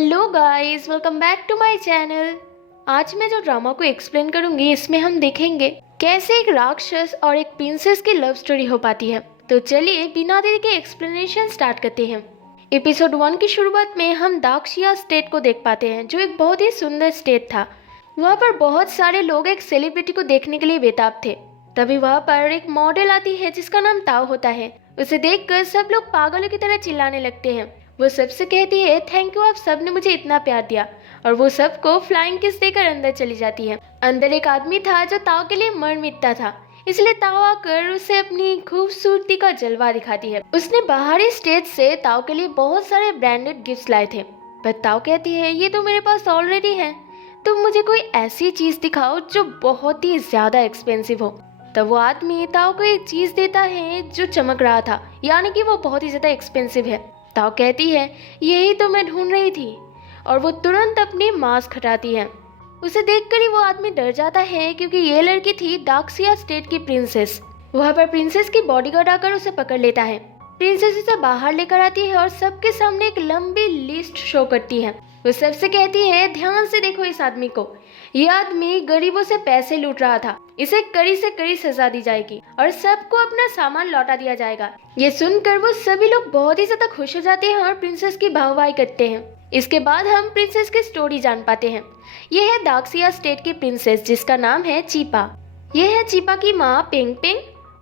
Hello guys, welcome back to my channel. आज मैं जो ड्रामा को एक्सप्लेन करूंगी इसमें हम देखेंगे कैसे एक राक्षस और एक प्रिंसेस की लव स्टोरी हो पाती है। तो चलिए बिना देरी के एक्सप्लेनेशन स्टार्ट करते हैं। एपिसोड 1 की शुरुआत में हम दाक्षिया स्टेट को देख पाते हैं, जो एक बहुत ही सुंदर स्टेट था। वहाँ पर बहुत सारे लोग एक सेलिब्रिटी को देखने के लिए बेताब थे। तभी वहाँ पर एक मॉडल आती है जिसका नाम ताओ होता है। उसे देखकर सब लोग पागलों की तरह चिल्लाने लगते हैं। वो सबसे कहती है, थैंक यू, आप सब ने मुझे इतना प्यार दिया। और वो सबको फ्लाइंग किस देकर अंदर चली जाती है। अंदर एक आदमी था जो ताओ के लिए मर मिटता था, इसलिए ताओ आकर उसे अपनी खूबसूरती का जलवा दिखाती है। उसने बाहरी स्टेज से ताओ के लिए बहुत सारे ब्रांडेड गिफ्ट्स लाए थे, पर ताओ कहती है ये तो मेरे पास ऑलरेडी है, तुम मुझे कोई ऐसी चीज दिखाओ जो बहुत ही ज्यादा एक्सपेंसिव हो। तब वो आदमी ताओ को एक चीज देता है जो चमक रहा था, यानी कि वो बहुत ही ज्यादा एक्सपेंसिव है। ताओ कहती है यही तो मैं ढूंढ रही थी, और वो तुरंत अपनी मास्क हटाती है। उसे देखकर ही वो आदमी डर जाता है, क्योंकि ये लड़की थी दाक्सिया स्टेट की प्रिंसेस। वहाँ पर प्रिंसेस की बॉडीगार्ड आकर उसे पकड़ लेता है। प्रिंसेस उसे बाहर लेकर आती है और सबके सामने एक लंबी लिस्ट शो करती है। वो सबसे कहती है ध्यान से देखो इस आदमी को, ये आदमी गरीबों से पैसे लूट रहा था, इसे कड़ी से कड़ी सजा दी जाएगी और सबको अपना सामान लौटा दिया जाएगा। ये सुनकर वो सभी लोग बहुत ही ज्यादा खुश हो जाते हैं और प्रिंसेस की वाहवाही करते हैं। इसके बाद हम प्रिंसेस की स्टोरी जान पाते हैं। ये है दाक्सिया स्टेट की प्रिंसेस जिसका नाम है चीपा। ये है चीपा की माँ पिंग पिंग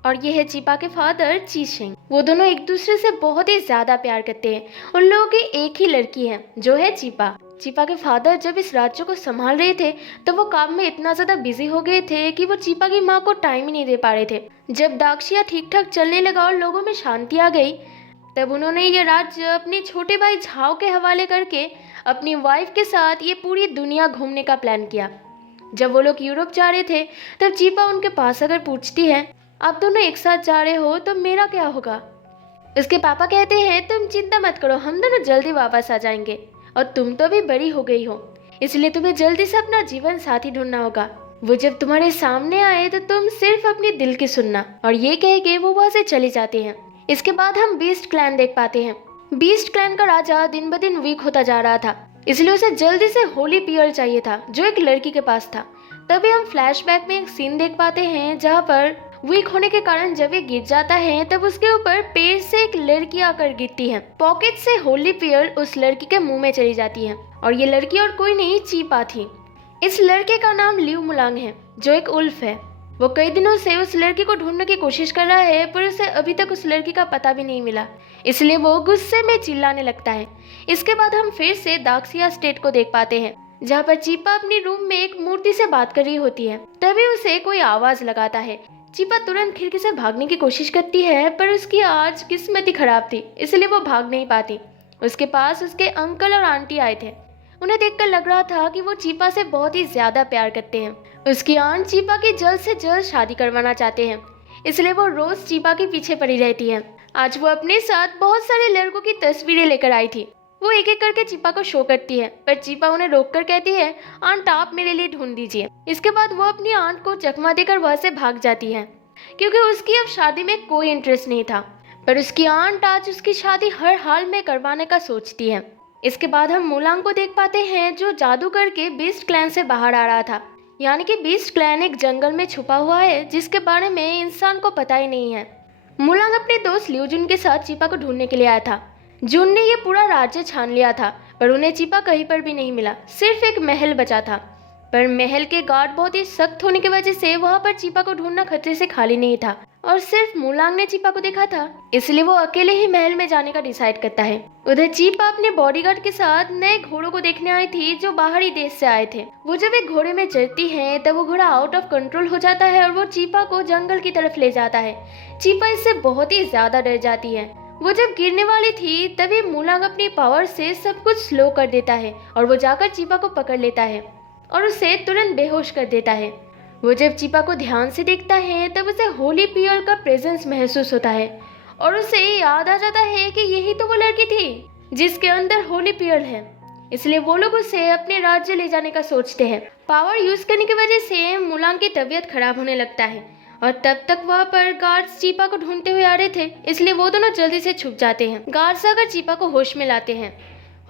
और ये है चीपा के फादर चीशिंग। वो दोनों एक दूसरे से बहुत ही ज्यादा प्यार करते हैं। उन लोगों की एक ही लड़की है जो है चीपा। चीपा के फादर जब इस राज्य को संभाल रहे थे तो वो काम में इतना ज्यादा बिजी हो गए थे कि वो चीपा की माँ को टाइम ही नहीं दे पा रहे थे। जब दाक्सिया ठीक ठाक चलने लगा और लोगों में शांति आ गई, तब उन्होंने ये राज्य अपने छोटे भाई झाओ के हवाले करके अपनी वाइफ के साथ ये पूरी दुनिया घूमने का प्लान किया। जब वो लोग यूरोप जा रहे थे तब चीपा उनके पास अगर पूछती है आप दोनों एक साथ जा रहे हो तो मेरा क्या होगा। उसके पापा कहते हैं तुम चिंता मत करो, हम दोनों जल्दी वापस आ जाएंगे, और तुम तो भी बड़ी हो गई हो, इसलिए तुम्हें जल्दी से अपना जीवन साथी ढूंढना होगा। वो जब तुम्हारे सामने आए तो तुम सिर्फ अपने दिल की सुनना। और ये कह के वो वहाँ से चले जाते हैं। इसके बाद हम बीस्ट क्लैन देख पाते हैं। बीस्ट क्लैन का राजा दिन ब दिन वीक होता जा रहा था, इसलिए उसे जल्दी से होली पियल चाहिए था जो एक लड़की के पास था। तभी हम फ्लैशबैक में एक सीन देख पाते हैं जहाँ पर वीक होने के कारण जब ये गिर जाता है तब उसके ऊपर पेड़ से एक लड़की आकर गिरती है। पॉकेट से होली पियल उस लड़की के मुंह में चली जाती है और ये लड़की और कोई नहीं चीपा थी। इस लड़के का नाम लियू मुलांग है जो एक उल्फ है। वो कई दिनों से उस लड़की को ढूंढने की कोशिश कर रहा है, पर उसे अभी तक उस लड़की का पता भी नहीं मिला, इसलिए वो गुस्से में चिल्लाने लगता है। इसके बाद हम फिर से दाक्सिया स्टेट को देख पाते हैं जहाँ पर चीपा अपनी रूम में एक मूर्ति से बात कर रही होती है। तभी उसे कोई आवाज लगाता है। चीपा तुरंत खिड़की से भागने की कोशिश करती है, पर उसकी आज किस्मत ही खराब थी, इसलिए वो भाग नहीं पाती। उसके पास उसके अंकल और आंटी आए थे। उन्हें देखकर लग रहा था कि वो चीपा से बहुत ही ज्यादा प्यार करते हैं। उसकी आंट चीपा की जल्द से जल्द शादी करवाना चाहते हैं, इसलिए वो रोज चीपा के पीछे पड़ी रहती है। आज वो अपने साथ बहुत सारे लड़कों की तस्वीरें लेकर आई थी। वो एक एक करके चीपा को शो करती है, पर चीपा उन्हें रोककर कहती है आंट आप मेरे लिए ढूंढ दीजिए। इसके बाद वो अपनी आंट को चकमा देकर वहां से भाग जाती है, क्योंकि उसकी अब शादी में कोई इंटरेस्ट नहीं था। पर उसकी आंट आज उसकी शादी हर हाल में करवाने का सोचती है। इसके बाद हम मुलांग को देख पाते हैं जो जादू करके बीस्ट क्लैन से बाहर आ रहा था। यानी कि बीस्ट क्लैन एक जंगल में छुपा हुआ है जिसके बारे में इंसान को पता ही नहीं है। मुलांग अपने दोस्त लियूजुन के साथ चीपा को ढूंढने के लिए आया था। जुन ने ये पूरा राज्य छान लिया था, पर उन्हें चीपा कहीं पर भी नहीं मिला, सिर्फ एक महल बचा था। पर महल के गार्ड बहुत ही सख्त होने की वजह से वहाँ पर चीपा को ढूंढना खतरे से खाली नहीं था, और सिर्फ मुलांग ने चीपा को देखा था, इसलिए वो अकेले ही महल में जाने का डिसाइड करता है। उधर चीपा अपने बॉडीगार्ड के साथ नए घोड़ों को देखने आई थी जो बाहरी देश से आए थे। वो जब एक घोड़े में चढ़ती है तब वो घोड़ा आउट ऑफ कंट्रोल हो जाता है और वो चीपा को जंगल की तरफ ले जाता है। चीपा इससे बहुत ही ज्यादा डर जाती है। वो जब गिरने वाली थी तभी मुलांग अपनी पावर से सब कुछ स्लो कर देता है और वो जाकर चीपा को पकड़ लेता है और उसे तुरंत बेहोश कर देता है। वो जब चीपा को ध्यान से देखता है तब उसे होली पियल का प्रेजेंस महसूस होता है और उसे याद आ जाता है कि यही तो वो लड़की थी जिसके अंदर होली पियल है। इसलिए वो लोग उसे अपने राज्य ले जाने का सोचते हैं। पावर यूज करने की वजह से मुलांग की तबीयत खराब होने लगता है और तब तक वहाँ पर गार्ड्स चीपा को ढूंढते हुए आ रहे थे, इसलिए वो दोनों जल्दी से छुप जाते हैं। गार्ड्स आकर चीपा को होश में लाते हैं।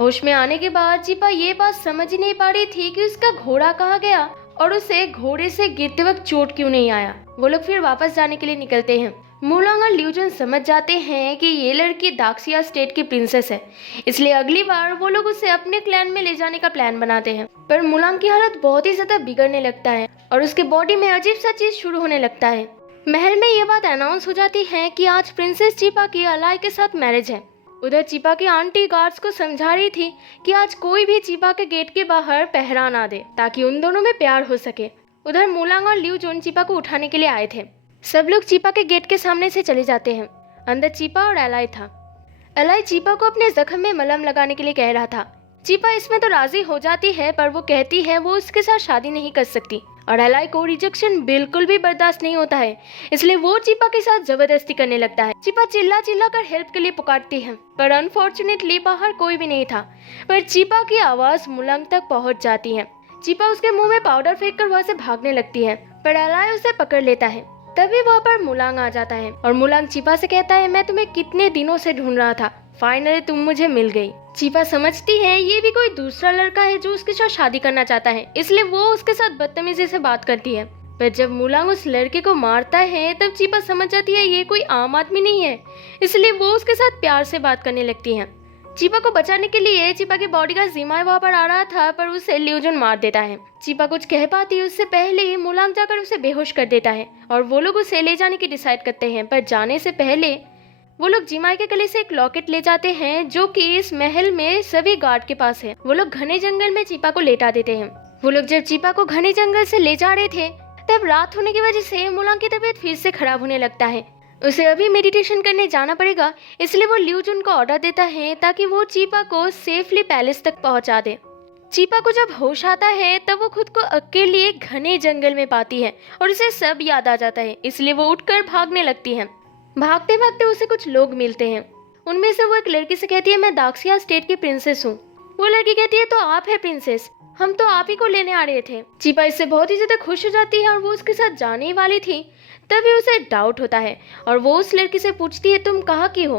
होश में आने के बाद चीपा ये बात समझ ही नहीं पा रही थी कि उसका घोड़ा कहाँ गया और उसे घोड़े से गिरते वक्त चोट क्यों नहीं आया। वो लोग फिर वापस जाने के लिए निकलते हैं। मुलांग और ल्यूजन समझ जाते हैं कि ये लड़की दाक्सिया स्टेट की प्रिंसेस है, इसलिए अगली बार वो लोग उसे अपने क्लैन में ले जाने का प्लान बनाते हैं। पर मुलांग की हालत बहुत ही ज्यादा बिगड़ने लगता है और उसके बॉडी में अजीब सा चीज शुरू होने लगता है। महल में ये बात अनाउंस हो जाती है कि आज प्रिंसेस चीपा की अलाई के साथ मैरिज है। उधर चीपा की आंटी गार्ड्स को समझा रही थी कि आज कोई भी चीपा के गेट के बाहर पहरा ना दे ताकि उन दोनों में प्यार हो सके। उधर मुलांग और ल्यूजन चीपा को उठाने के लिए आए थे। सब लोग चीपा के गेट के सामने से चले जाते हैं। अंदर चीपा और एलाई था। एलाई चीपा को अपने जख्म में मलहम लगाने के लिए कह रहा था। चीपा इसमें तो राजी हो जाती है, पर वो कहती है वो उसके साथ शादी नहीं कर सकती और एलाई को रिजेक्शन बिल्कुल भी बर्दाश्त नहीं होता है, इसलिए वो चीपा के साथ जबरदस्ती करने लगता है। चीपा चिल्ला चिल्ला कर हेल्प के लिए पुकारती है, पर अनफॉर्चुनेटली बाहर कोई भी नहीं था। पर चीपा की आवाज मुलांग तक पहुंच जाती है। चीपा उसके मुंह में पाउडर फेंक कर वहाँ से भागने लगती है, पर एलाई उसे पकड़ लेता है। तभी वहाँ पर मुलांग आ जाता है और मुलांग चीपा से कहता है, मैं तुम्हें कितने दिनों से ढूंढ रहा था, फाइनली तुम मुझे मिल गई। चीपा समझती है ये भी कोई दूसरा लड़का है जो उसके साथ शादी करना चाहता है, इसलिए वो उसके साथ बदतमीजी से बात करती है। पर जब मुलांग उस लड़के को मारता है तब चीपा समझ जाती है ये कोई आम आदमी नहीं है, इसलिए वो उसके साथ प्यार से बात करने लगती है। चीपा को बचाने के लिए चीपा की बॉडी का जिम्मा वहाँ पर आ रहा था, पर उसे ल्यूजन मार देता है। चीपा कुछ कह पाती उससे पहले ही मुलांग जाकर उसे बेहोश कर देता है और वो लोग उसे ले जाने की डिसाइड करते हैं। पर जाने से पहले वो लोग जिमाई के गले से एक लॉकेट ले जाते हैं जो कि इस महल में सभी गार्ड के पास है। वो लोग घने जंगल में चीपा को लेटा देते हैं। वो लोग जब चीपा को घने जंगल से ले जा रहे थे तब रात होने की वजह से मुलांग की तबीयत फिर से खराब होने लगता है। उसे अभी मेडिटेशन करने जाना पड़ेगा, इसलिए वो ल्यूजन को ऑर्डर देता है ताकि वो चीपा को सेफली पैलेस तक पहुंचा दे। चीपा को जब होश आता है तब वो खुद को अकेले घने जंगल में पाती है और उसे सब याद आ जाता है, इसलिए वो उठकर भागने लगती है। भागते भागते उसे कुछ लोग मिलते हैं। उनमें से वो एक लड़की से कहती है, मैं दाक्सिया स्टेट की प्रिंसेस हूँ। वो लड़की कहती है, तो आप है प्रिंसेस, हम तो आप ही को लेने आ रहे थे। चीपा इससे बहुत ही ज्यादा खुश हो जाती है और वो उसके साथ जाने ही वाली थी। तभी उसे डाउट होता है और वो उस लड़की से पूछती है, तुम कहाँ की हो?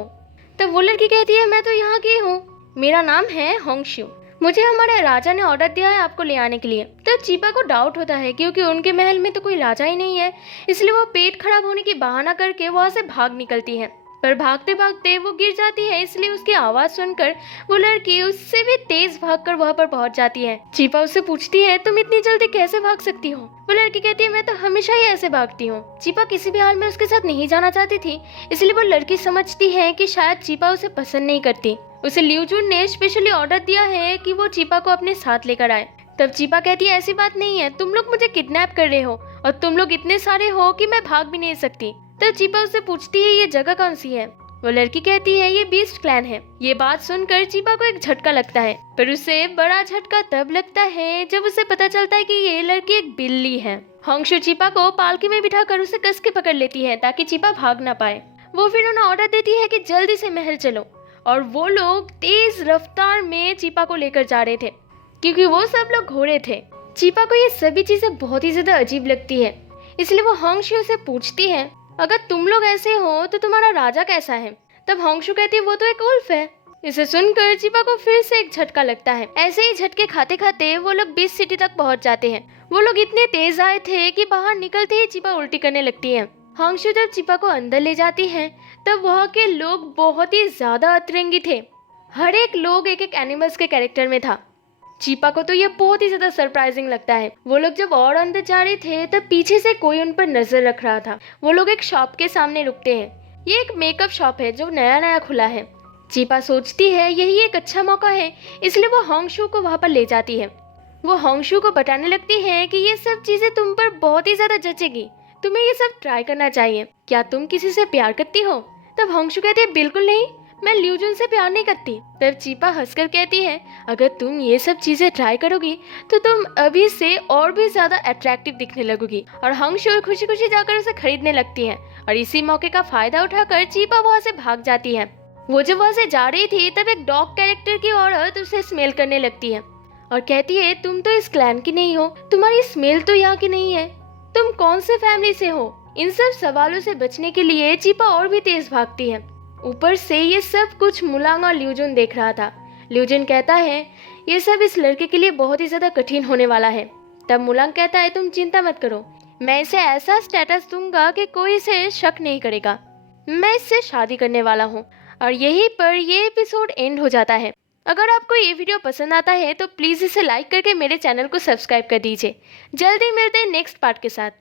तब वो लड़की कहती है, मैं तो यहाँ की हूँ, मेरा नाम है होंगशु, मुझे हमारे राजा ने ऑर्डर दिया है आपको ले आने के लिए। तब चीपा को डाउट होता है क्योंकि उनके महल में तो कोई राजा ही नहीं है, इसलिए वो पेट खराब होने की बहाना करके वहाँ से भाग निकलती है। पर भागते भागते वो गिर जाती है, इसलिए उसकी आवाज सुनकर वो लड़की उससे भी तेज भागकर वहाँ पर पहुँच जाती है। चीपा उससे पूछती है, तुम इतनी जल्दी कैसे भाग सकती हो? वो लड़की कहती है, मैं तो हमेशा ही ऐसे भागती हूँ। चीपा किसी भी हाल में उसके साथ नहीं जाना चाहती थी, इसलिए वो लड़की समझती है कि शायद चीपा उसे पसंद नहीं करती। उसे ल्यूजुन ने स्पेशली ऑर्डर दिया है कि वो चीपा को अपने साथ लेकर आए। तब चीपा कहती है, ऐसी बात नहीं है, तुम लोग मुझे किडनैप कर रहे हो और तुम लोग इतने सारे हो कि मैं भाग भी नहीं सकती। तब चीपा उससे पूछती है, ये जगह कौन सी है? वो लड़की कहती है, ये बीस्ट क्लैन है। ये बात सुनकर चीपा को एक झटका लगता है, पर उसे बड़ा झटका तब लगता है जब उसे पता चलता है कि ये लड़की एक बिल्ली है। होंगशु चीपा को पालकी में बिठाकर उसे कस के पकड़ लेती है ताकि चीपा भाग ना पाए। वो फिर उन्हें ऑर्डर देती है कि जल्दी से महल चलो, और वो लोग तेज रफ्तार में चीपा को लेकर जा रहे थे क्योंकि वो सब लोग घोड़े थे। चीपा को ये सभी चीजें बहुत ही ज्यादा अजीब लगती है, इसलिए वो होंगशु से पूछती है, अगर तुम लोग ऐसे हो तो तुम्हारा राजा कैसा है? तब होंगशु कहती है, वो तो एक उल्फ है। इसे सुनकर चीपा को फिर से एक झटका लगता है। ऐसे ही झटके खाते खाते वो लोग बीस्ट सिटी तक पहुंच जाते हैं। वो लोग इतने तेज आए थे कि बाहर निकलते ही चीपा उल्टी करने लगती है। होंगशु जब चीपा को अंदर ले जाती है तब वहाँ के लोग बहुत ही ज्यादा अतरंगी थे। हर एक लोग एक एक एनिमल्स के कैरेक्टर में था। चीपा को तो ये बहुत ही ज्यादा सरप्राइजिंग लगता है। वो लोग जब और अंदर जा रहे थे तब पीछे से कोई उन पर नजर रख रहा था। वो लोग एक शॉप के सामने रुकते हैं। ये एक मेकअप शॉप है जो नया नया खुला है। चीपा सोचती है यही एक अच्छा मौका है, इसलिए वो होंगशु को वहाँ पर ले जाती है। वो होंगशु को बताने लगती है कि ये सब चीजें तुम पर बहुत ही ज्यादा जचेगी, तुम्हें ये सब ट्राई करना चाहिए। क्या तुम किसी से प्यार करती हो? तब होंगशु कहती है, बिल्कुल नहीं, मैं ल्यूजुन से प्यार नहीं करती। तब चीपा हंसकर कहती है, अगर तुम ये सब चीजें ट्राई करोगी तो तुम अभी से और भी ज्यादा अट्रैक्टिव दिखने लगोगी। और होंगशु खुशी खुशी जाकर उसे खरीदने लगती है और इसी मौके का फायदा उठाकर चीपा वहाँ से भाग जाती है। वो जब वहाँ से जा रही थी तब एक डॉग कैरेक्टर की औरत उसे स्मेल करने लगती है और कहती है, तुम तो इस क्लैन की नहीं हो, तुम्हारी स्मेल तो यहाँ की नहीं है, तुम कौन से फैमिली से हो? इन सब सवालों से बचने के लिए चीपा और भी तेज भागती है। ऊपर से ये सब कुछ मुलांग और ल्यूजुन देख रहा था। ल्यूजिन कहता है ये सब इस लड़के के लिए बहुत ही ज़्यादा कठिन होने वाला है। तब मुलांग कहता है तुम चिंता मत करो, मैं इसे ऐसा स्टेटस दूंगा कि कोई इसे शक नहीं करेगा। मैं इससे शादी करने वाला हूँ। और यहीं पर ये एपिसोड एंड हो जाता है। अगर आपको ये वीडियो पसंद आता है तो प्लीज़ इसे लाइक करके मेरे चैनल को सब्सक्राइब कर दीजिए। जल्दी मिलते हैं नेक्स्ट पार्ट के साथ।